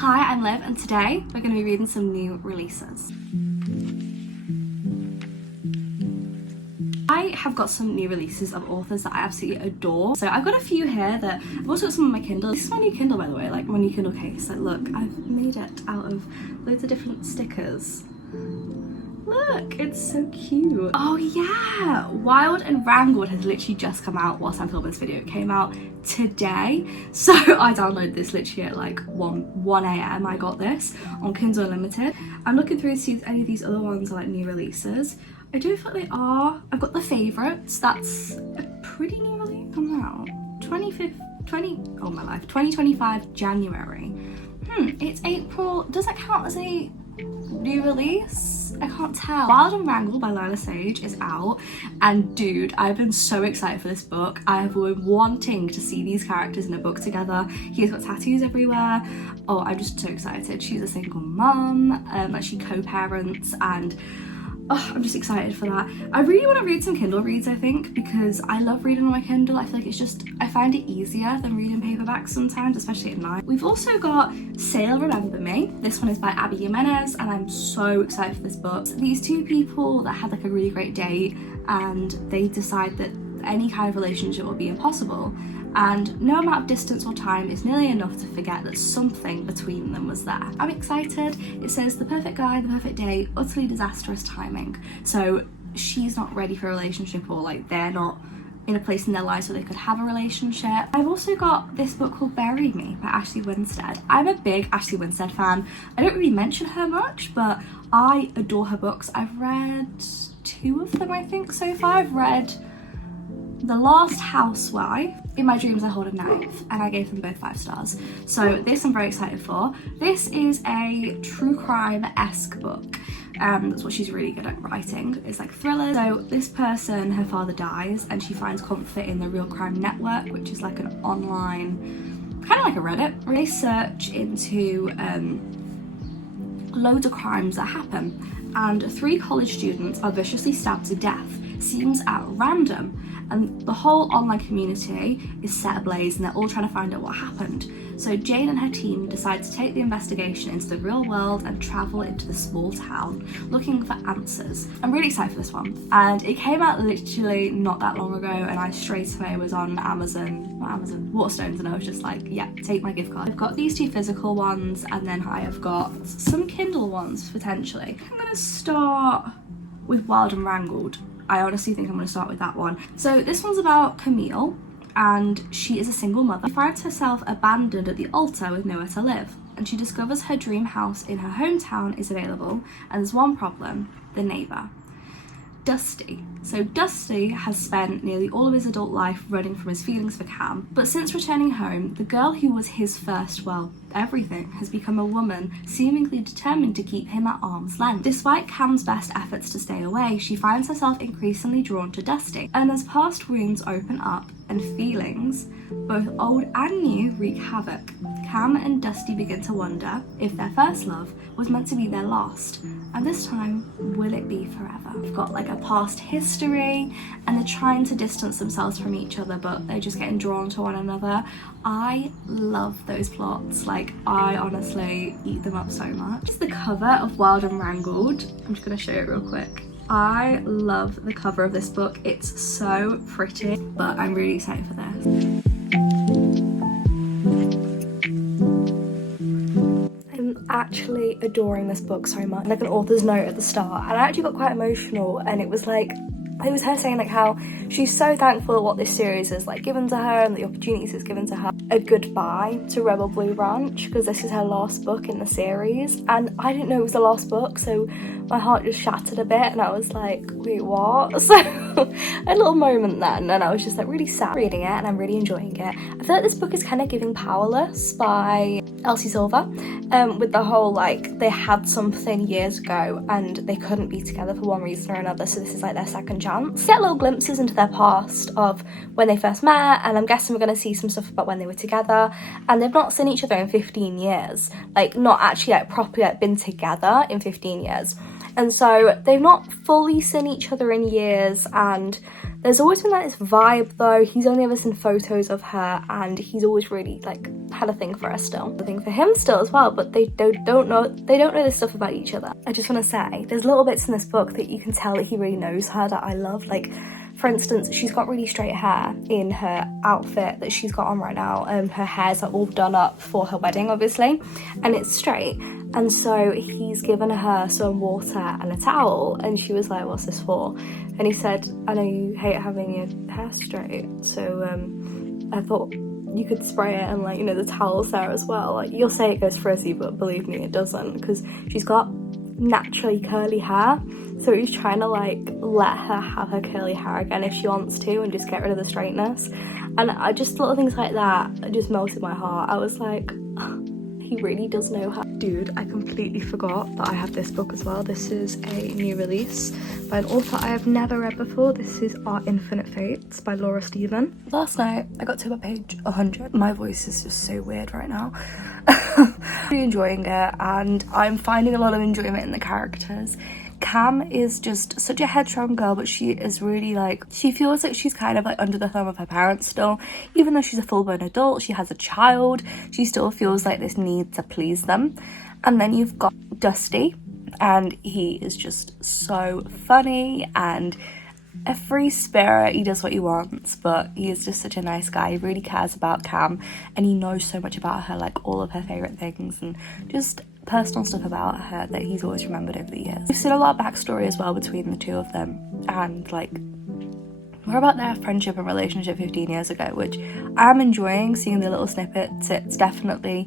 Hi, I'm Liv, and today we're going to be reading some new releases. I have got some new releases of authors that I absolutely adore. So I've got a few here that I've also got some on my Kindle. This is my new Kindle, by the way, like my new Kindle case. Like, look, I've made it out of loads of different stickers. Look, it's so cute. Oh yeah, Wild and Wrangled has literally just come out whilst I'm filming this video. It came out today, so I downloaded this literally at like 1 a.m. I got this on Kindle Unlimited. I'm looking through to see if any of these other ones are like new releases. I do feel like they are. I've got The Favourites. That's a pretty new release. Come out 2025 January. It's April. Does that count as a new release? I can't tell. Wild and Wrangled by Lila Sage is out, and dude, I've been so excited for this book. I have been wanting to see these characters in a book together. He's got tattoos everywhere. Oh, I'm just so excited. She's a single mum, like she co-parents, and oh, I'm just excited for that. I really want to read some Kindle reads, I think, because I love reading on my Kindle. I feel like it's just, I find it easier than reading paperbacks sometimes, especially at night. We've also got Sail Remember Me. This one is by Jimenez, and I'm so excited for this book. These two people that had like a really great date, and they decide that any kind of relationship will be impossible. And no amount of distance or time is nearly enough to forget that something between them was there. I'm excited. It says the perfect guy, the perfect date, utterly disastrous timing. So she's not ready for a relationship, or like they're not in a place in their lives where they could have a relationship. I've also got this book called Bury Me by Ashley Winstead. I'm a big Ashley Winstead fan. I don't really mention her much, but I adore her books. I've read 2 of them, I think, so far. I've read The Last Housewife, In My Dreams I Hold a Knife, and I gave them both 5 stars. So this I'm very excited for. This is a true crime-esque book. That's what she's really good at writing. It's like thrillers. So this person, her father dies, and she finds comfort in the Real Crime Network, which is like an online, kind of like a Reddit. They search into loads of crimes that happen, and 3 college students are viciously stabbed to death. Seems at random, and the whole online community is set ablaze, and they're all trying to find out what happened. So Jane and her team decide to take the investigation into the real world and travel into the small town looking for answers. I'm really excited for this one, and it came out literally not that long ago, and I straight away was on Waterstones, and I was just like, yeah, take my gift card. I've got these 2 physical ones, and then I have got some Kindle ones potentially. I'm gonna start with Wild and Wrangled. I honestly think I'm going to start with that one. So this one's about Camille, and she is a single mother. She finds herself abandoned at the altar with nowhere to live, and she discovers her dream house in her hometown is available, and there's one problem: the neighbour, Dusty. So Dusty has spent nearly all of his adult life running from his feelings for Cam, but since returning home, the girl who was his first, well, everything, has become a woman seemingly determined to keep him at arm's length. Despite Cam's best efforts to stay away, she finds herself increasingly drawn to Dusty, and as past wounds open up and feelings, both old and new, wreak havoc, Cam and Dusty begin to wonder if their first love was meant to be their last, and this time, will it be forever? We've got like a past history, and they're trying to distance themselves from each other, but they're just getting drawn to one another. I love those plots. Like, I honestly eat them up so much. This is the cover of Wild and Wrangled. I'm just gonna show you it real quick. I love the cover of this book. It's so pretty, but I'm really excited for this. Actually adoring this book so much. Like an author's note at the start, and I actually got quite emotional, and it was like, it was her saying like how she's so thankful for what this series has like given to her, and the opportunities it's given to her. A goodbye to Rebel Blue Ranch, because this is her last book in the series, and I didn't know it was the last book, so my heart just shattered a bit, and I was like, wait, what? So a little moment then, and I was just like really sad reading it, and I'm really enjoying it. I feel like this book is kind of giving Powerless by Elsie Silver, with the whole like they had something years ago and they couldn't be together for one reason or another, so this is like their second chance. Get little glimpses into their past of when they first met, and I'm guessing we're going to see some stuff about when they were together, and they've not seen each other in 15 years, like not actually like properly like been together in 15 years. And so they've not fully seen each other in years, and there's always been like this vibe though. He's only ever seen photos of her, and he's always really like had a thing for her still, a thing for him still as well, but they don't know this stuff about each other. I just want to say there's little bits in this book that you can tell that he really knows her, that I love. Like, for instance, she's got really straight hair in her outfit that she's got on right now. Her hair's like all done up for her wedding, obviously, and it's straight. And so he's given her some water and a towel, and she was like, what's this for? And he said, I know you hate having your hair straight, so I thought you could spray it, and like, you know, the towel's there as well. Like, you'll say it goes frizzy, but believe me, it doesn't, because she's got naturally curly hair. So he's trying to like let her have her curly hair again if she wants to, and just get rid of the straightness. And I just, little things like that just melted my heart. I was like, he really does know her. Dude, I completely forgot that I have this book as well. This is a new release by an author I have never read before. This is Our Infinite Fates by Laura Stephen. Last night I got to about page 100. My voice is just so weird right now. Really enjoying it, and I'm finding a lot of enjoyment in the characters. Cam is just such a headstrong girl, but she is really like, she feels like she's kind of like under the thumb of her parents still. Even though she's a full-blown adult, she has a child, she still feels like this need to please them. And then you've got Dusty, and he is just so funny and a free spirit. He does what he wants, but he is just such a nice guy. He really cares about Cam, and he knows so much about her, like all of her favourite things and just personal stuff about her that he's always remembered over the years. We've seen a lot of backstory as well between the two of them, and like more about their friendship and relationship 15 years ago, which I'm enjoying seeing the little snippets. It's definitely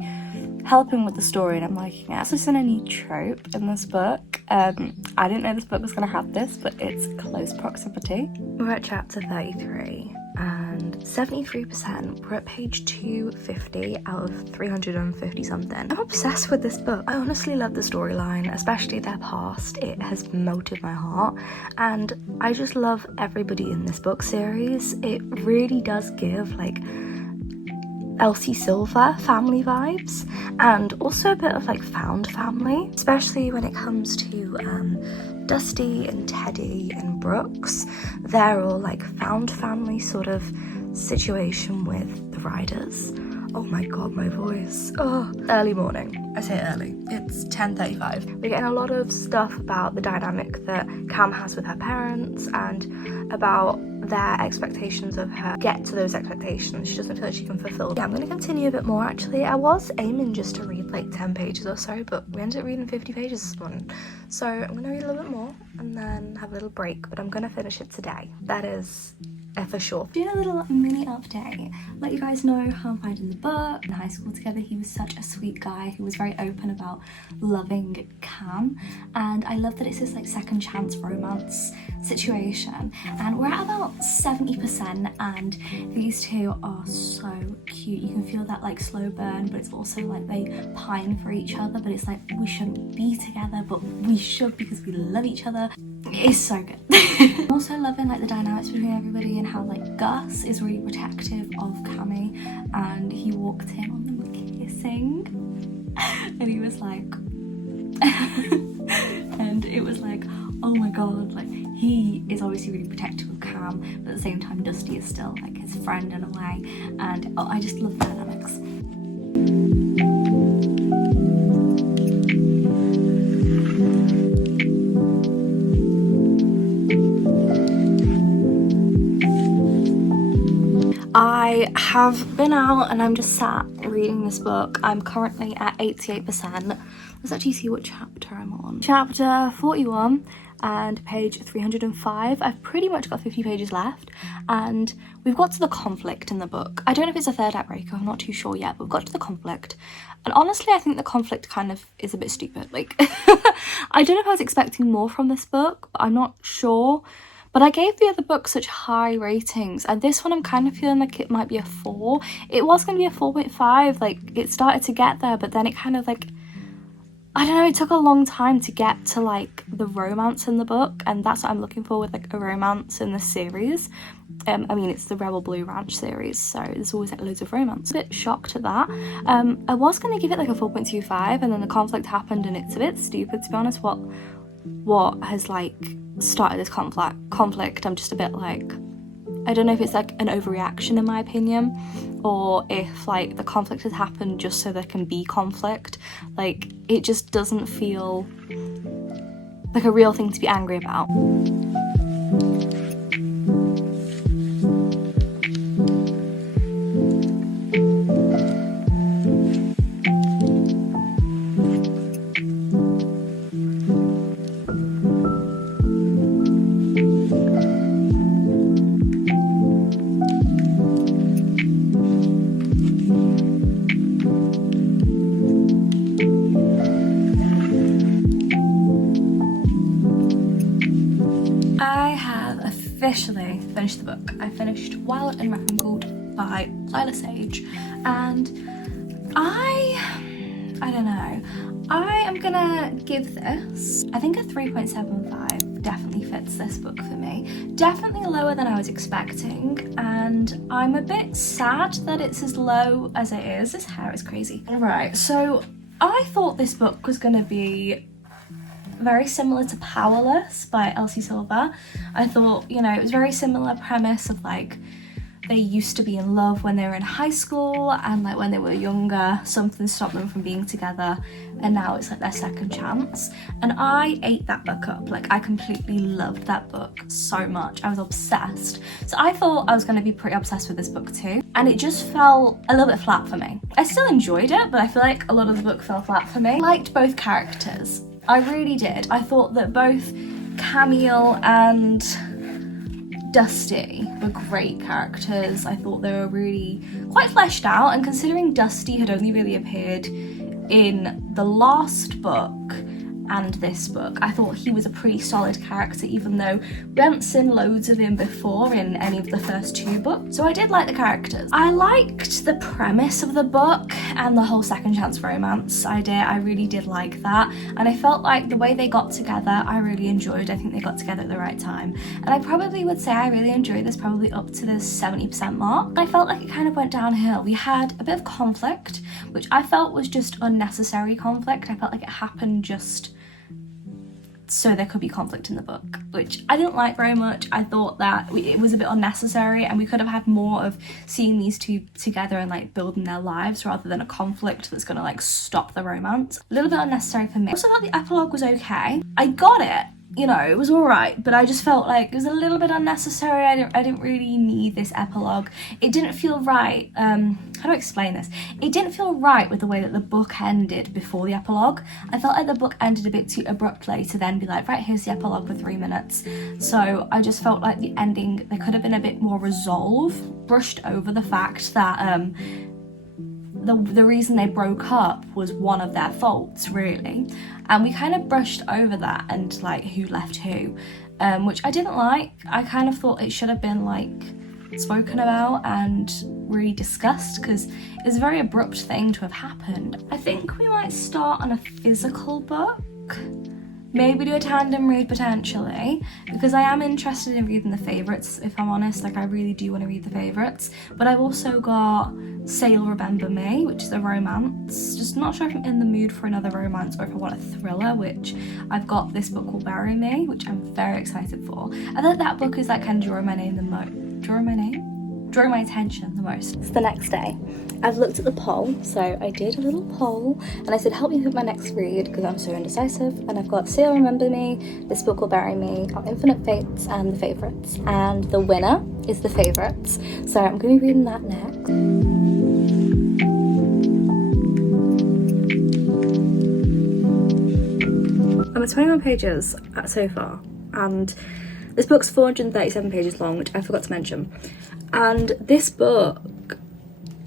helping with the story, and I'm liking it. This isn't a new trope in this book. I didn't know this book was going to have this, but it's close proximity. We're at chapter 33 and 73%. We're at page 250 out of 350 something. I'm obsessed with this book. I honestly love the storyline, especially their past. It has melted my heart, and I just love everybody in this book series. It really does give like Elsie Silver family vibes, and also a bit of like found family, especially when it comes to Dusty and Teddy and Brooks. They're all like found family sort of situation with the riders. Oh my god, my voice. Oh, early morning. I say early. It's 10:35. We're getting a lot of stuff about the dynamic that Cam has with her parents, and about their expectations of her. Get to those expectations. She doesn't feel like she can fulfill them. Yeah, I'm going to continue a bit more actually. I was aiming just to read like 10 pages or so, but we ended up reading 50 pages this morning. So I'm going to read a little bit more and then have a little break, but I'm going to finish it today. That is for sure. Doing a little mini update. Let you guys know how I'm finding the book. In high school together, he was such a sweet guy who was very open about loving Cam, and I love that it's this like second chance romance situation, and we're at about 70%, and these two are so cute. You can feel that like slow burn, but it's also like they pine for each other, but it's like we shouldn't be together, but we should because we love each other. It's so good. I'm also loving like the dynamics between everybody, and how like Gus is really protective of Cammy, and he walked in on them kissing and he was like and it was like, oh my god, like he is obviously really protective of Cam, but at the same time Dusty is still like his friend in a way, and I just love the dynamics. I have been out and I'm just sat reading this book. I'm currently at 88%. Let's actually see what chapter I'm on. Chapter 41 and page 305. I've pretty much got 50 pages left, and we've got to the conflict in the book. I don't know if it's a third act breaker, I'm not too sure yet, but we've got to the conflict. And honestly, I think the conflict kind of is a bit stupid. Like, I don't know if I was expecting more from this book, but I'm not sure. But I gave the other book such high ratings, and this one I'm kind of feeling like it might be a 4. It was going to be a 4.5, like it started to get there, but then it kind of like, I don't know, it took a long time to get to like the romance in the book, and that's what I'm looking for with like a romance in this series. I mean, it's the Rebel Blue Ranch series, so there's always like loads of romance. A bit shocked at that. I was going to give it like a 4.25, and then the conflict happened, and it's a bit stupid to be honest. what has like started this conflict. I'm just a bit like, I don't know if it's like an overreaction in my opinion, or if like the conflict has happened just so there can be conflict. Like, it just doesn't feel like a real thing to be angry about. Officially finished the book. I finished Wild and Wrangled by Lila Sage, and I don't know, I am gonna give this, I think a 3.75 definitely fits this book for me. Definitely lower than I was expecting, and I'm a bit sad that it's as low as it is. This hair is crazy. Right, so I thought this book was gonna be very similar to Powerless by Elsie Silver. I thought, you know, it was very similar premise of like, they used to be in love when they were in high school, and like when they were younger, something stopped them from being together, and now it's like their second chance. And I ate that book up. Like, I completely loved that book so much. I was obsessed. So I thought I was going to be pretty obsessed with this book too, and it just fell a little bit flat for me. I still enjoyed it, but I feel like a lot of the book fell flat for me. I liked both characters. I really did. I thought that both Camille and Dusty were great characters. I thought they were really quite fleshed out, and considering Dusty had only really appeared in the last book and this book, I thought he was a pretty solid character, even though we hadn't seen loads of him before in any of the first two books. So I did like the characters. I liked the premise of the book and the whole second chance romance. I really did like that, and I felt like the way they got together I really enjoyed. I think they got together at the right time, and I probably would say I really enjoyed this probably up to the 70% mark. I felt like it kind of went downhill. We had a bit of conflict, which I felt was just unnecessary conflict. I felt like it happened just so there could be conflict in the book, which I didn't like very much. I thought that it was a bit unnecessary, and we could have had more of seeing these two together and like building their lives rather than a conflict that's gonna like stop the romance. A little bit unnecessary for me. I also thought the epilogue was okay. I got it, you know, it was all right, but I just felt like it was a little bit unnecessary. I didn't really need this epilogue. It didn't feel right. How do I explain this? It didn't feel right with the way that the book ended before the epilogue. I felt like the book ended a bit too abruptly to then be like, right, here's the epilogue for 3 minutes. So I just felt like the ending, there could have been a bit more resolve, brushed over the fact that the reason they broke up was one of their faults, really. And we kind of brushed over that and like who left who, which I didn't like. I kind of thought it should have been like spoken about and really discussed, because it's a very abrupt thing to have happened. I think we might start on a physical book. Maybe do a tandem read potentially, because I am interested in reading the favourites, if I'm honest. Like, I really do want to read the favourites. But I've also got Say You'll Remember Me, which is a romance. Just not sure if I'm in the mood for another romance or if I want a thriller, which I've got this book called Bury Me, which I'm very excited for. I think that book is like kind of drawing my attention the most. It's the next day. I've looked at the poll, so I did a little poll and I said help me pick my next read because I'm so indecisive, and I've got Say You'll Remember Me, This Book Will Bury Me, Our Infinite Fates, and The Favourites, and the winner is The Favourites, so I'm going to be reading that next. I'm at 21 pages so far, and this book's 437 pages long, which I forgot to mention. And this book,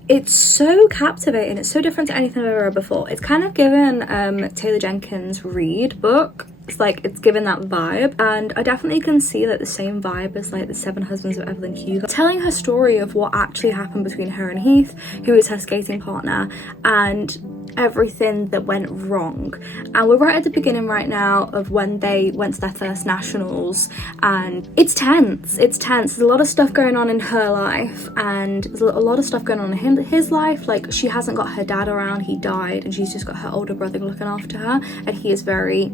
it's so captivating. It's so different to anything I've ever read before. It's kind of given Taylor Jenkins' Read book. It's like, it's given that vibe. And I definitely can see like the same vibe as like The Seven Husbands of Evelyn Hugo. Telling her story of what actually happened between her and Heath, who is her skating partner, and everything that went wrong. And we're right at the beginning right now of when they went to their first nationals, and it's tense. There's a lot of stuff going on in her life, and there's a lot of stuff going on in his life. Like, she hasn't got her dad around, he died, and she's just got her older brother looking after her, and he is very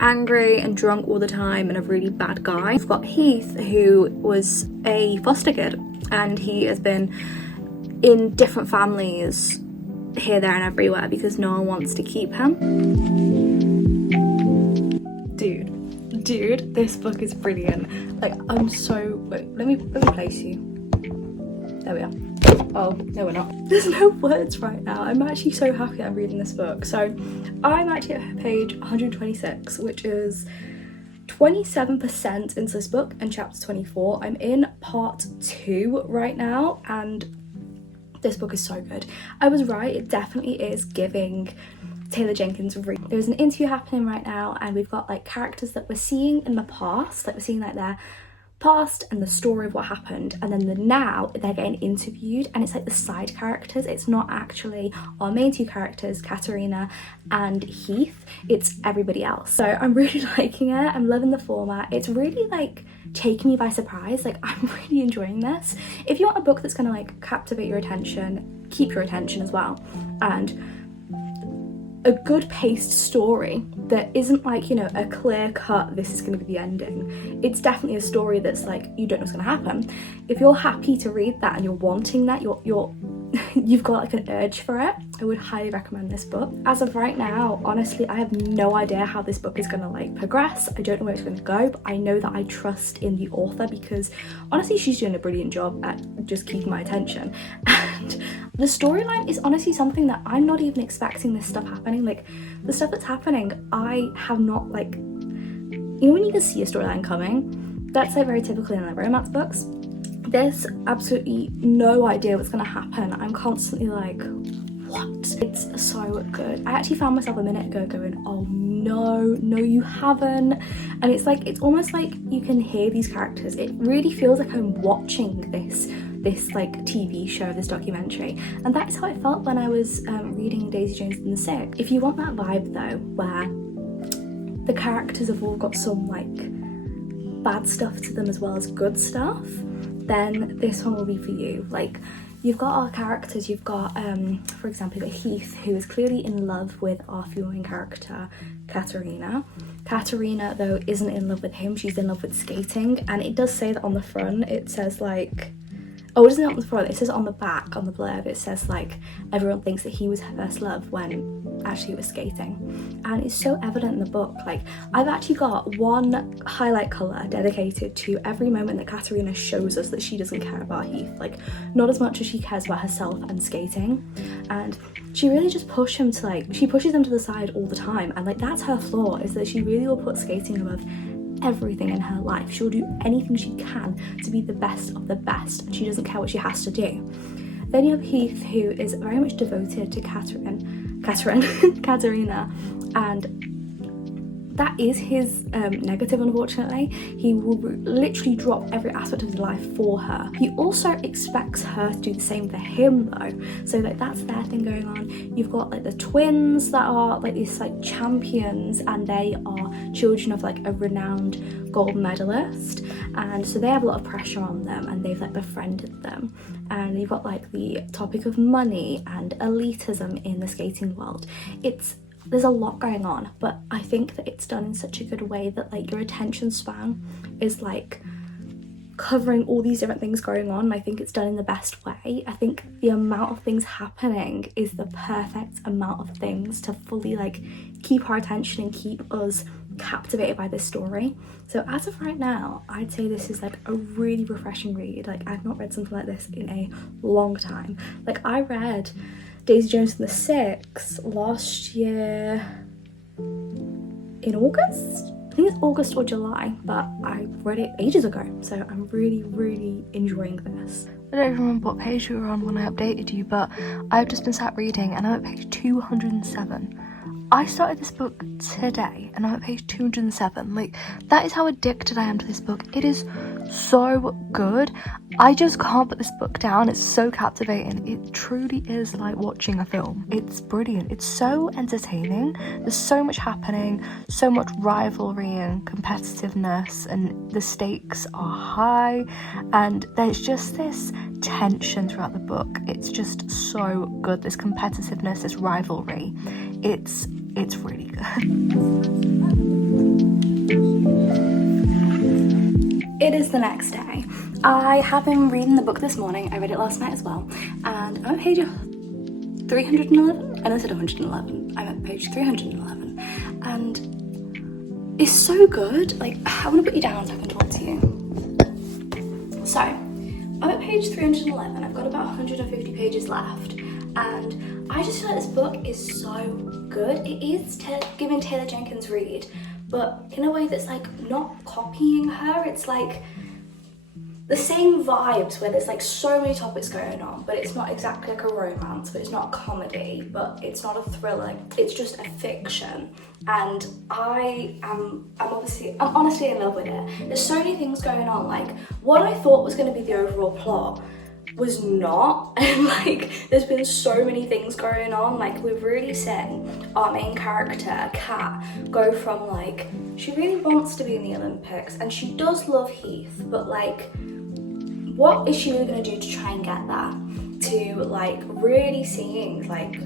angry and drunk all the time and a really bad guy. We've got Heath, who was a foster kid, and he has been in different families here, there and everywhere because no one wants to keep him. Dude, this book is brilliant. Like, I'm so... Wait, let me place you. There we are. Oh, no we're not. There's no words right now. I'm actually so happy I'm reading this book. So I'm actually at page 126, which is 27% into this book and chapter 24. I'm in part 2 right now, and this book is so good. I was right, it definitely is giving Taylor Jenkins read. There's an interview happening right now, and we've got like characters that we're seeing in the past, like we're seeing like their past and the story of what happened, and then the now they're getting interviewed, and it's like the side characters. It's not actually our main two characters, Katerina and Heath, it's everybody else. So I'm really liking it. I'm loving the format. It's really like taking me by surprise. Like, I'm really enjoying this. If you want a book that's gonna like captivate your attention, keep your attention as well, and a good paced story that isn't like, you know, a clear cut, this is going to be the ending. It's definitely a story that's like, you don't know what's going to happen. If you're happy to read that and you're wanting that, you've got like an urge for it, I would highly recommend this book. As of right now, honestly, I have no idea how this book is going to like progress. I don't know where it's going to go, but I know that I trust in the author because honestly, she's doing a brilliant job at just keeping my attention. And the storyline is honestly something that I'm not even expecting this stuff happening. Like, the stuff that's happening, I have not, like, you know when you can see a storyline coming? That's like very typical in like romance books. This, absolutely no idea what's gonna happen. I'm constantly like, what? It's so good. I actually found myself a minute ago going, oh no you haven't. And it's like, it's almost like you can hear these characters. It really feels like I'm watching this like TV show, this documentary, and that is how I felt when I was reading Daisy Jones and the Six. If you want that vibe though, where the characters have all got some like bad stuff to them as well as good stuff, then this one will be for you. Like, you've got our characters, you've got for example, you've got Heath, who is clearly in love with our main character, Katerina. Katerina though isn't in love with him, she's in love with skating, and it does say that on the front. It says like, oh, it isn't on the front, it says on the back, on the blurb, it says like, everyone thinks that he was her first love when actually it was skating. And it's so evident in the book. Like, I've actually got one highlight colour dedicated to every moment that Katerina shows us that she doesn't care about Heath. Like, not as much as she cares about herself and skating. And she really just pushes him to like, she pushes him to the side all the time. And like, that's her flaw, is that she really will put skating above everything in her life. She'll do anything she can to be the best of the best, and she doesn't care what she has to do. Then you have Heath, who is very much devoted to Katerina, and that is his negative, unfortunately. He will literally drop every aspect of his life for her. He also expects her to do the same for him though, so like that's their thing going on. You've got like the twins that are like these like champions, and they are children of like a renowned gold medalist, and so they have a lot of pressure on them, and they've like befriended them. And you've got like the topic of money and elitism in the skating world. There's a lot going on, but I think that it's done in such a good way that like your attention span is like covering all these different things going on. I think it's done in the best way. I think the amount of things happening is the perfect amount of things to fully like keep our attention and keep us captivated by this story. So as of right now, I'd say this is like a really refreshing read. Like, I've not read something like this in a long time. Like, I read Daisy Jones and the Six last year in August. I think it's August or July, but I read it ages ago, so I'm really enjoying this. I don't remember what page we were on when I updated you, but I've just been sat reading and I'm at page 207. I started this book today and I'm at page 207. Like, that is how addicted I am to this book. It is so good. I just can't put this book down. It's so captivating. It truly is like watching a film. It's brilliant. It's so entertaining. There's so much happening, so much rivalry and competitiveness, and the stakes are high, and there's just this tension throughout the book. It's just so good. This competitiveness, this rivalry. It's really good. it is the next day. I have been reading the book this morning. I read it last night as well, and I'm at page 311. I know I said 111. I'm at page 311, and it's so good. Like, I want to put you down so I can talk to you. So, I'm at page 311. I've got about 150 pages left, and I just feel like this book is so good. It is giving Taylor Jenkins Reid, but in a way that's like not copying her. It's like the same vibes where there's like so many topics going on, but it's not exactly like a romance, but it's not a comedy, but it's not a thriller. It's just a fiction, and I'm honestly in love with it. There's so many things going on. Like, what I thought was going to be the overall plot was not, and like there's been so many things going on. Like, we've really seen our main character Kat go from like, she really wants to be in the Olympics and she does love Heath, but like, what is she really going to do to try and get that, to like really seeing like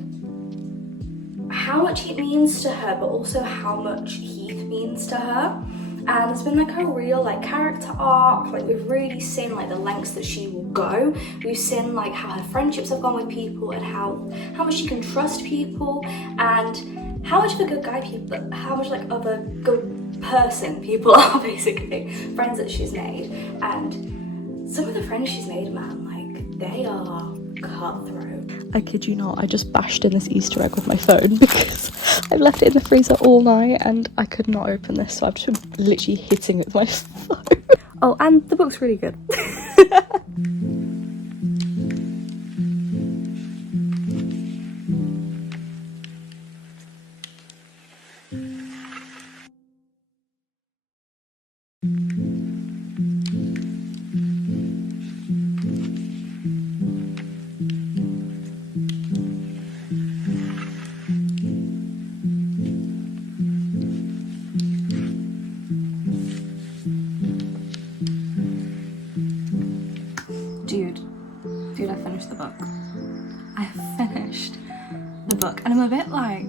how much it means to her, but also how much Heath means to her. And there's been like a real like character arc. Like, we've really seen like the lengths that she will go. We've seen like how her friendships have gone with people, and how much she can trust people, and how much of a good guy people, how much like of a good person people are, basically. Friends that she's made, and some of the friends she's made, man, like they are cutthroat. I kid you not, I just bashed in this Easter egg with my phone because I've left it in the freezer all night and I could not open this, so I've just been literally hitting it with my phone. Oh, and the book's really good. Dude, I finished the book. I finished the book, and I'm a bit like,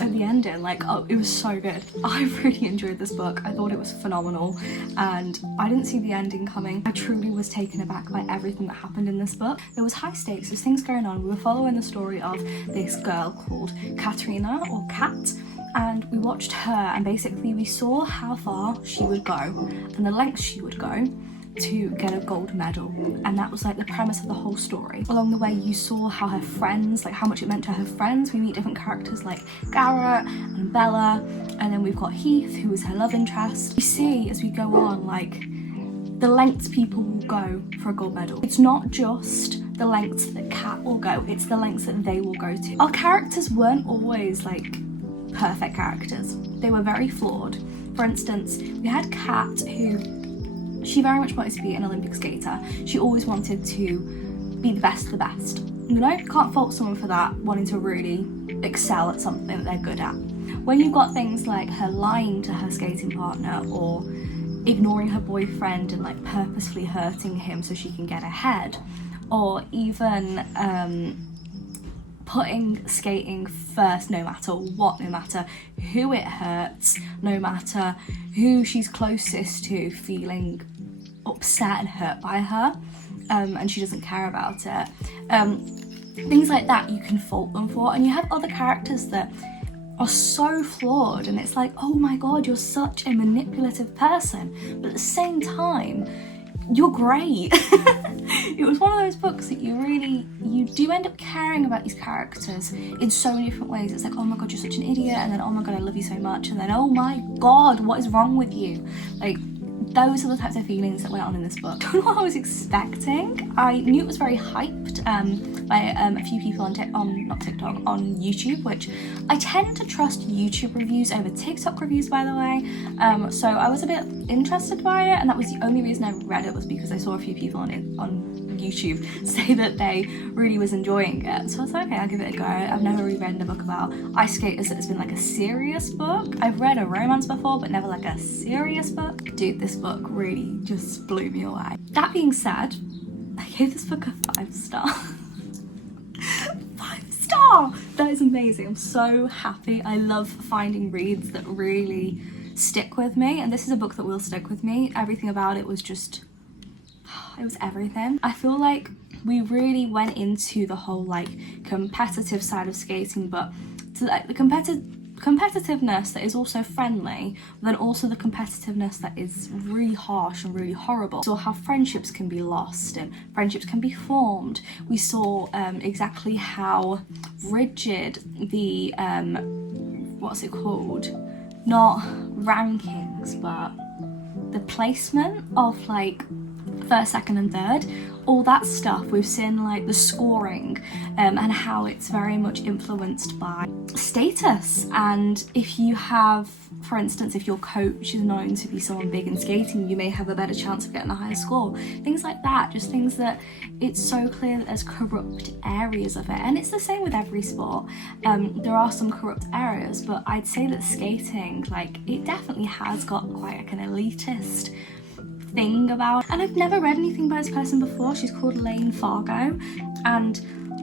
at the ending, like, oh, it was so good. I really enjoyed this book. I thought it was phenomenal, and I didn't see the ending coming. I truly was taken aback by everything that happened in this book. There was high stakes, there's things going on. We were following the story of this girl called Katrina, or Kat, and we watched her, and basically we saw how far she would go and the lengths she would go to get a gold medal, and that was like the premise of the whole story. Along the way, you saw how her friends, like how much it meant to her friends. We meet different characters like Garrett and Bella, and then we've got Heath, who is her love interest. We see as we go on like the lengths people will go for a gold medal. It's not just the lengths that Kat will go, it's the lengths that they will go to. Our characters weren't always like perfect characters. They were very flawed. For instance, we had Kat, who she very much wanted to be an Olympic skater. She always wanted to be the best of the best. You know, can't fault someone for that, wanting to really excel at something that they're good at. When you've got things like her lying to her skating partner, or ignoring her boyfriend and like purposefully hurting him so she can get ahead, or even putting skating first no matter what, no matter who it hurts, no matter who she's closest to feeling upset and hurt by her, and she doesn't care about it. Things like that you can fault them for, and you have other characters that are so flawed, and it's like, oh my god, you're such a manipulative person, but at the same time you're great. It was one of those books that you do end up caring about these characters in so many different ways. It's like, oh my god, you're such an idiot, and then oh my god, I love you so much, and then oh my god, what is wrong with you? Like, those are the types of feelings that went on in this book. I don't know what I was expecting. I knew it was very hyped by a few people on YouTube, which I tend to trust YouTube reviews over TikTok reviews, by the way. So I was a bit interested by it, and that was the only reason I read it, was because I saw a few people on YouTube say that they really was enjoying it. So I was like, okay, I'll give it a go. I've never really read a book about ice skaters that has been like a serious book. I've read a romance before, but never like a serious book. Dude, this book really just blew me away. That being said, I gave this book a 5-star. 5-star! That is amazing. I'm so happy. I love finding reads that really stick with me, and this is a book that will stick with me. Everything about it was just, it was everything. I feel like we really went into the whole like competitive side of skating, but to like the competitiveness that is also friendly, but then also the competitiveness that is really harsh and really horrible. We saw how friendships can be lost and friendships can be formed. We saw exactly how rigid the what's it called, not rankings, but the placement of like first, second and third, all that stuff. We've seen like the scoring and how it's very much influenced by status. And if you have, for instance, if your coach is known to be someone big in skating, you may have a better chance of getting a higher score. Things like that, just things that it's so clear that there's corrupt areas of it. And it's the same with every sport. There are some corrupt areas, but I'd say that skating, like, it definitely has got quite like an elitist thing about. And I've never read anything by this person before. She's called Lane Fargo, and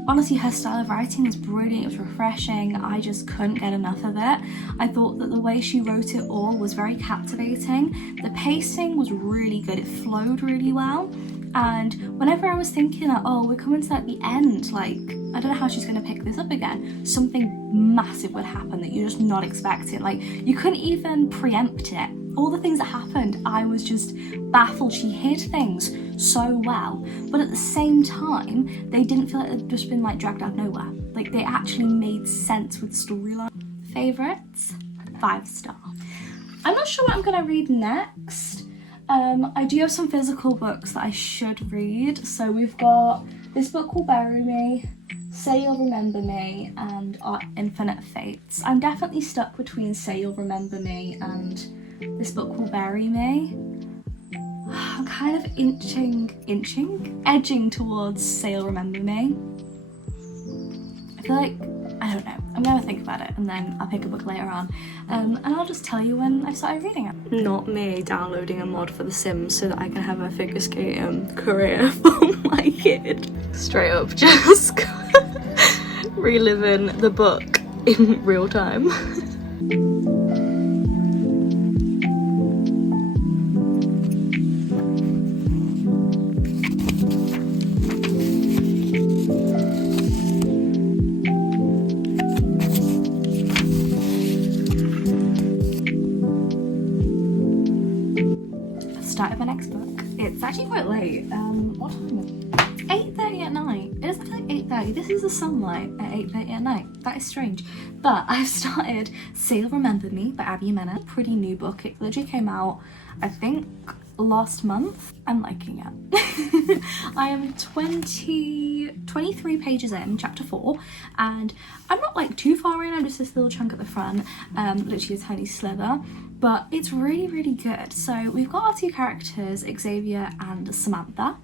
honestly her style of writing was brilliant. It was refreshing. I just couldn't get enough of it. I thought that the way she wrote it all was very captivating. The pacing was really good. It flowed really well. And whenever I was thinking that, oh, we're coming to like the end, like, I don't know how she's going to pick this up again, something massive would happen that you're just not expecting. Like, you couldn't even preempt it. All the things that happened, I was just baffled. She hid things so well, but at the same time, they didn't feel like they'd just been like dragged out of nowhere. Like, they actually made sense with storyline. Favourites? 5 star. I'm not sure what I'm going to read next. I do have some physical books that I should read. So we've got this book called Bury Me, Say You'll Remember Me, and Our Infinite Fates. I'm definitely stuck between Say You'll Remember Me and this book called Bury Me. I'm kind of edging towards Say You'll Remember Me. I feel like, I don't know, I'm gonna think about it and then I'll pick a book later on, and I'll just tell you when I started reading it. Not me downloading a mod for The Sims so that I can have a figure skating career for my kid. Straight up just reliving the book in real time. Started my next book. It's actually quite late. What time is it? 8:30 at night. It doesn't feel like 8:30. This is the sunlight at 8:30 at night. That is strange. But I've started Say You'll Remember Me by Jimenez. Pretty new book. It literally came out, I think, last month. I'm liking it. I am 23 pages in, chapter 4, and I'm not like too far in. I'm just this little chunk at the front, literally a tiny sliver. But it's really, really good. So we've got our 2 characters, Xavier and Samantha.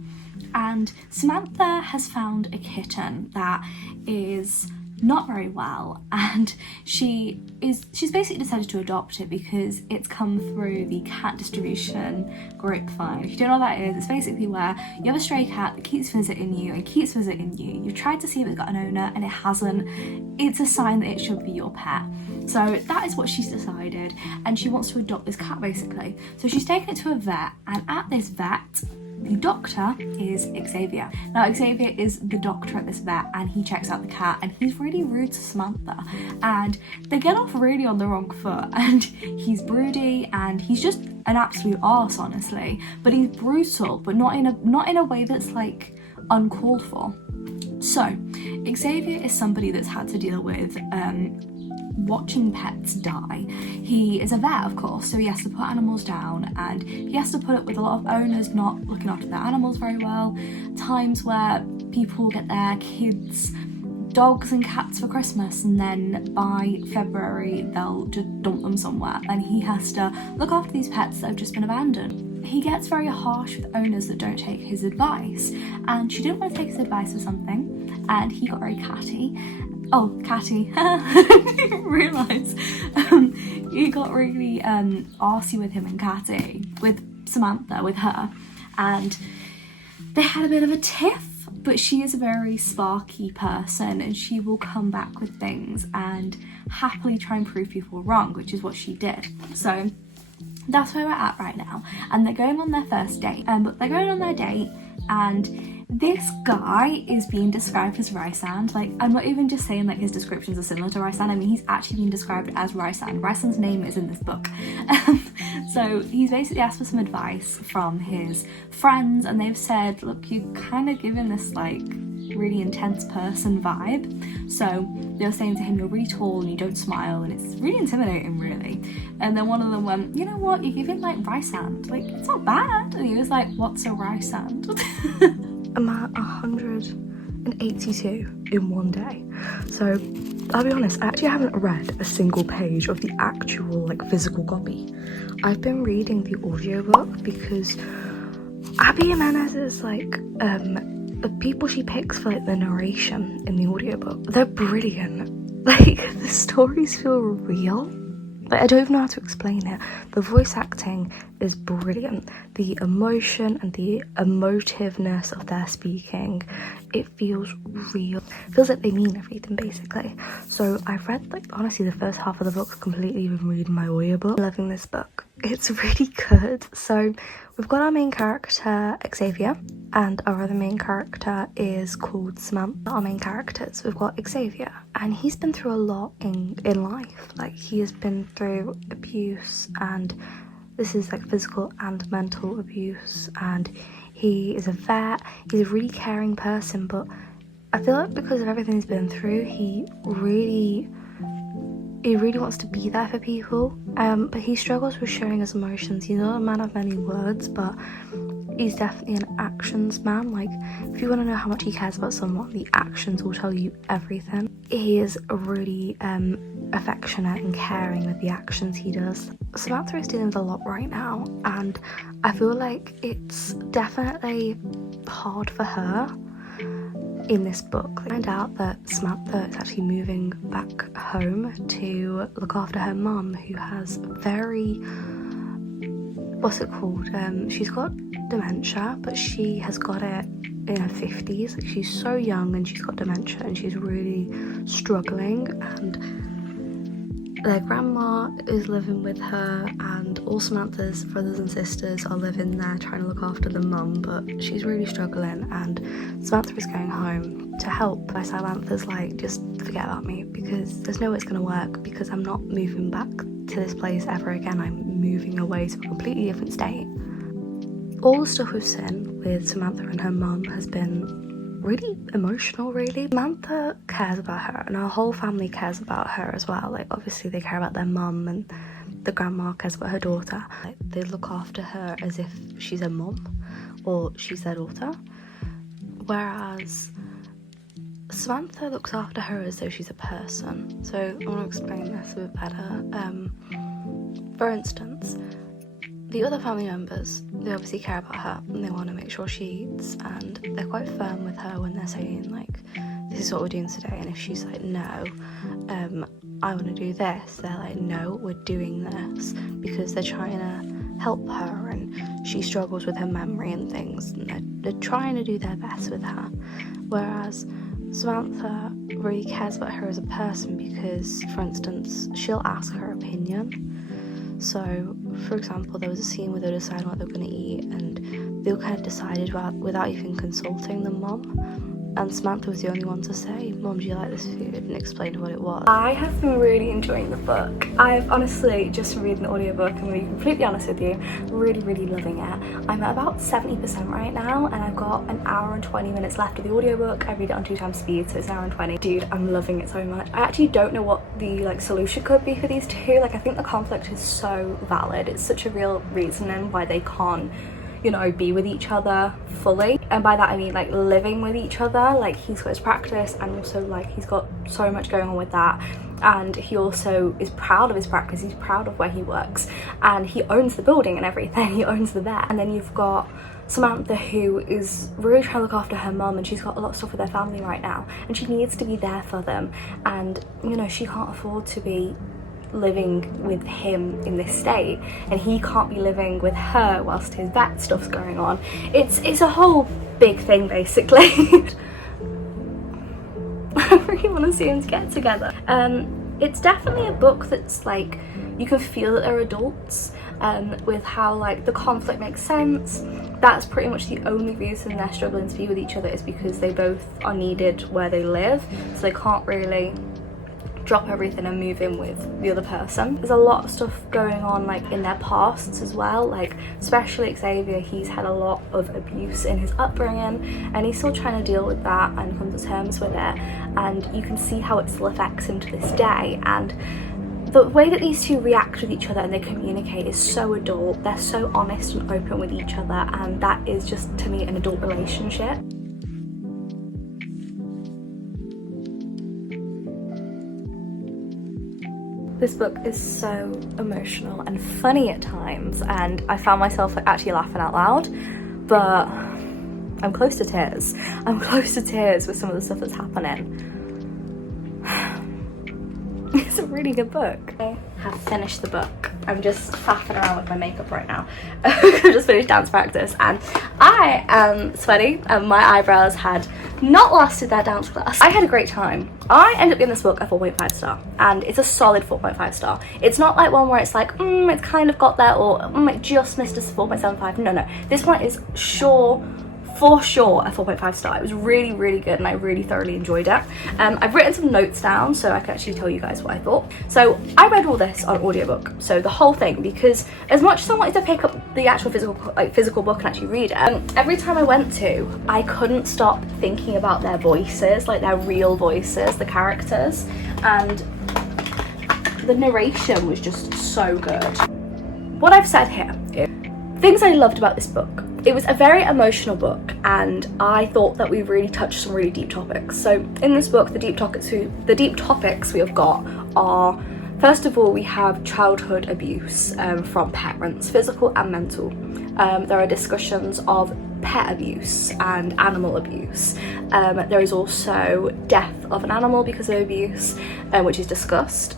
And Samantha has found a kitten that is not very well, and she's basically decided to adopt it because it's come through the cat distribution grapevine. If you don't know what that is, it's basically where you have a stray cat that keeps visiting you and keeps visiting you. You've tried to see if it's got an owner and it hasn't. It's a sign that it should be your pet. So that is what she's decided, and she wants to adopt this cat basically. So she's taken it to a vet, and at this vet, the doctor is Xavier. Now Xavier is the doctor at this vet, and he checks out the cat, and he's really rude to Samantha, and they get off really on the wrong foot, and he's broody and he's just an absolute arse, honestly. But he's brutal, but not in a way that's like uncalled for. So Xavier is somebody that's had to deal with watching pets die. He is a vet, of course, so he has to put animals down, and he has to put up with a lot of owners not looking after their animals very well, times where people get their kids dogs and cats for Christmas, and then by February they'll just dump them somewhere, and he has to look after these pets that have just been abandoned. He gets very harsh with owners that don't take his advice, and she didn't want to take his advice for something, and he got very catty. Oh, catty. I didn't realise. He got really arsey with him and catty, with Samantha, with her, and they had a bit of a tiff, but she is a very sparky person, and she will come back with things and happily try and prove people wrong, which is what she did. So that's where we're at right now, and they're going on their first date. But they're going on their date, and this guy is being described as Rysand. Like, I'm not even just saying like his descriptions are similar to Rysand. I mean, he's actually being described as Rysand. Rysand's name is in this book. So he's basically asked for some advice from his friends, and they've said, look, you're kind of giving this like really intense person vibe. So they were saying to him, you're really tall and you don't smile, and it's really intimidating, really. And then one of them went, you know what, you're giving like Rysand, like it's not bad. And he was like, what's a Rysand? I'm at 182 in one day. So I'll be honest, I actually haven't read a single page of the actual like physical copy. I've been reading the audiobook because Abby Jimenez is like the people she picks for like the narration in the audiobook, they're brilliant. Like, the stories feel real. Like, I don't even know how to explain it. The voice acting is brilliant. The emotion and the emotiveness of their speaking, it feels real. It feels like they mean everything, basically. So I've read, like, honestly, the first half of the book completely even reading my audiobook. I'm loving this book. It's really good. So we've got our main character, Xavier, and our other main character is called Samantha. Our main characters, we've got Xavier, and he's been through a lot in life. Like, he has been through abuse, and this is like physical and mental abuse, and he is a vet. He's a really caring person, but I feel like because of everything he's been through, he really wants to be there for people, but he struggles with showing his emotions. He's not a man of many words, but he's definitely an actions man. Like, if you want to know how much he cares about someone, the actions will tell you everything. He is really affectionate and caring with the actions he does. Samantha is dealing with a lot right now, and I feel like it's definitely hard for her in this book. I find out that Samantha is actually moving back home to look after her mum, who has very, she's got dementia, but she has got it in her 50s. Like, she's so young and she's got dementia and she's really struggling, and their grandma is living with her, and all Samantha's brothers and sisters are living there trying to look after the mum, but she's really struggling, and Samantha is going home to help. But Samantha's like, just forget about me, because there's no way it's going to work, because I'm not moving back to this place ever again. I'm moving away to a completely different state. All the stuff we've seen with Samantha and her mum has been really emotional, really. Samantha cares about her, and our whole family cares about her as well. Like, obviously they care about their mum, and the grandma cares about her daughter. Like, they look after her as if she's a mum or she's their daughter, whereas Samantha looks after her as though she's a person. So I want to explain this a bit better. For instance, the other family members, they obviously care about her and they want to make sure she eats, and they're quite firm with her when they're saying, like, this is what we're doing today, and if she's like, no, I want to do this, they're like, no, we're doing this, because they're trying to help her, and she struggles with her memory and things, and they're trying to do their best with her. Whereas Samantha really cares about her as a person, because, for instance, she'll ask her opinion. So, for example, there was a scene where they were deciding what they were going to eat, and they all kind of decided without even consulting the mum. And Samantha was the only one to say, Mum, do you like this food? And explain what it was. I have been really enjoying the book. I've honestly just been reading the audiobook, and to be completely honest with you, really, really loving it. I'm at about 70% right now, and I've got an hour and 20 minutes left of the audiobook. I read it on 2x speed, so it's an hour and 20. Dude, I'm loving it so much. I actually don't know what the solution could be for these two. Like, I think the conflict is so valid. It's such a real reasoning why they can't, you know, be with each other fully, and by that I mean like living with each other. Like, he's got his practice, and also like he's got so much going on with that, and he also is proud of his practice, he's proud of where he works, and he owns the building and everything, he owns the vet. And then you've got Samantha, who is really trying to look after her mum, and she's got a lot of stuff with her family right now, and she needs to be there for them, and you know, she can't afford to be living with him in this state, and he can't be living with her whilst his vet stuff's going on. It's a whole big thing, basically. I really want to see them get together. it's definitely a book that's like, you can feel that they're adults, with how like the conflict makes sense. That's pretty much the only reason they're struggling to be with each other, is because they both are needed where they live, so they can't really drop everything and move in with the other person. There's a lot of stuff going on like in their pasts as well, like especially Xavier. He's had a lot of abuse in his upbringing and he's still trying to deal with that and come to terms with it, and you can see how it still affects him to this day. And the way that these two react with each other and they communicate is so adult. They're so honest and open with each other, and that is just, to me, an adult relationship. This book is so emotional and funny at times, and I found myself actually laughing out loud, but I'm close to tears. I'm close to tears with some of the stuff that's happening. It's a really good book. I have finished the book. I'm just faffing around with my makeup right now. I've just finished dance practice and I am sweaty and my eyebrows had not lasted that dance class. I had a great time. I ended up giving this book a 4.5 star, and it's a solid 4.5 star. It's not like one where it's like, it's kind of got there, or it just missed a 4.75. No. This one is for sure a 4.5 star. It was really, really good and I really thoroughly enjoyed it. I've written some notes down so I can actually tell you guys what I thought. So I read all this on audiobook, so the whole thing, because as much as I wanted to pick up the actual physical book and actually read it, every time I went to, I couldn't stop thinking about their voices, like their real voices, the characters, and the narration was just so good. What I've said here is things I loved about this book. It was a very emotional book, and I thought that we really touched some really deep topics. So in this book, the deep topics we have got are, first of all, we have childhood abuse from parents, physical and mental. There are discussions of pet abuse and animal abuse. There is also death of an animal because of abuse, which is discussed.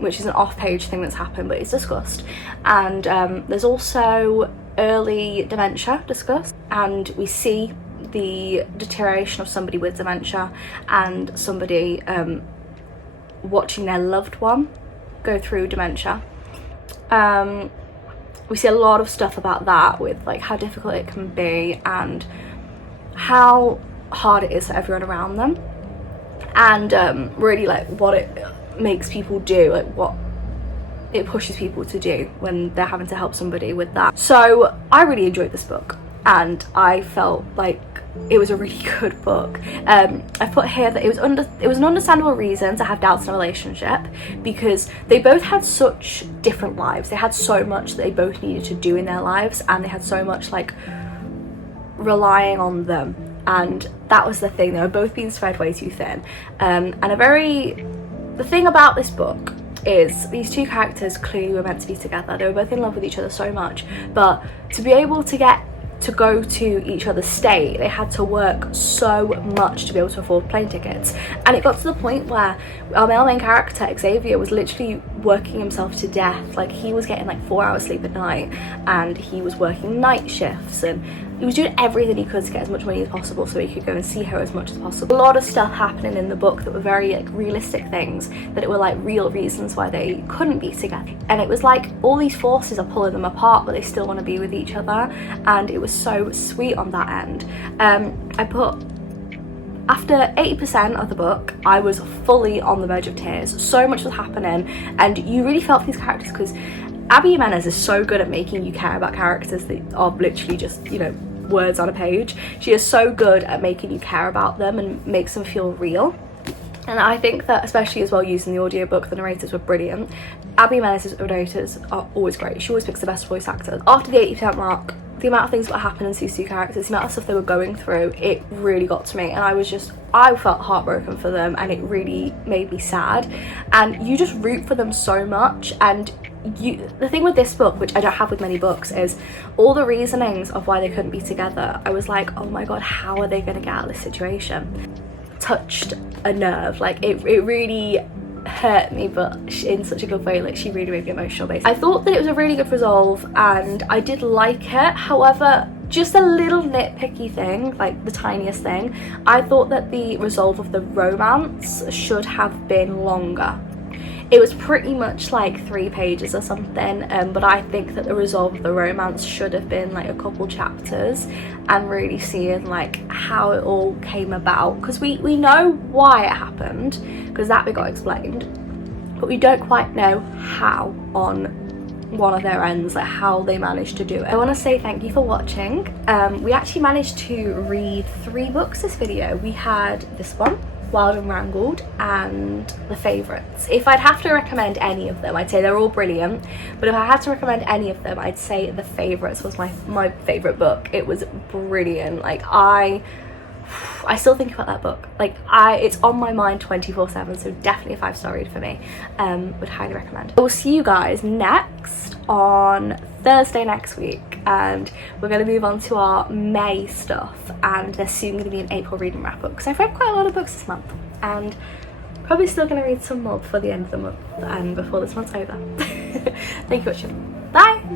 Which is an off-page thing that's happened, but it's discussed. And there's also early dementia discussed, and we see the deterioration of somebody with dementia and somebody watching their loved one go through dementia. We see a lot of stuff about that, with like how difficult it can be and how hard it is for everyone around them, and really like what it makes people do, like what it pushes people to do when they're having to help somebody with that. So I really enjoyed this book and I felt like it was a really good book. I've put here that it was an understandable reason to have doubts in a relationship, because they both had such different lives. They had so much that they both needed to do in their lives, and they had so much like relying on them, and that was the thing. They were both being spread way too thin. The thing about this book is these two characters clearly were meant to be together. They were both in love with each other so much, but to be able to get to go to each other's state, they had to work so much to be able to afford plane tickets. And it got to the point where our male main character, Xavier, was literally working himself to death. Like, he was getting like 4 hours sleep at night, and he was working night shifts, and he was doing everything he could to get as much money as possible so he could go and see her as much as possible. A lot of stuff happening in the book that were very like realistic things, that it were like real reasons why they couldn't be together. And it was like all these forces are pulling them apart, but they still want to be with each other, and it was so sweet on that end. I put, after 80% of the book, I was fully on the verge of tears. So much was happening, and you really felt these characters, because Abby Jimenez is so good at making you care about characters that are literally just, you know, words on a page. She is so good at making you care about them and makes them feel real. And I think that, especially as well using the audiobook, the narrators were brilliant. Abby Jimenez's narrators are always great. She always picks the best voice actors. After the 80% mark, the amount of things that were happening to these two characters, the amount of stuff they were going through, it really got to me, and I felt heartbroken for them, and it really made me sad. And you just root for them so much. And the thing with this book, which I don't have with many books, is all the reasonings of why they couldn't be together. I was like, oh my god, how are they going to get out of this situation? Touched a nerve. Like, it really hurt me, but in such a good way. Like, she really made me emotional, basically. I thought that it was a really good resolve, and I did like it. However, just a little nitpicky thing, like the tiniest thing, I thought that the resolve of the romance should have been longer. It was pretty much like 3 pages or something, but I think that the resolve of the romance should have been like a couple chapters, and really seeing like how it all came about, because we know why it happened, because that bit got explained, but we don't quite know how on one of their ends, like how they managed to do it. I want to say thank you for watching. We actually managed to read 3 books this video. We had this one, Wild and Wrangled, and The Favourites. If I'd have to recommend any of them, I'd say they're all brilliant, but if I had to recommend any of them, I'd say The Favourites was my favourite book. It was brilliant. Like I still think about that book. Like it's on my mind 24/7, so definitely a 5-star read for me. Would highly recommend. I will see you guys next on Thursday next week, and we're going to move on to our May stuff, and there's soon going to be an April reading wrap up, because I've read quite a lot of books this month, and probably still going to read some more before the end of the month and before this month's over. Thank you for watching. Bye!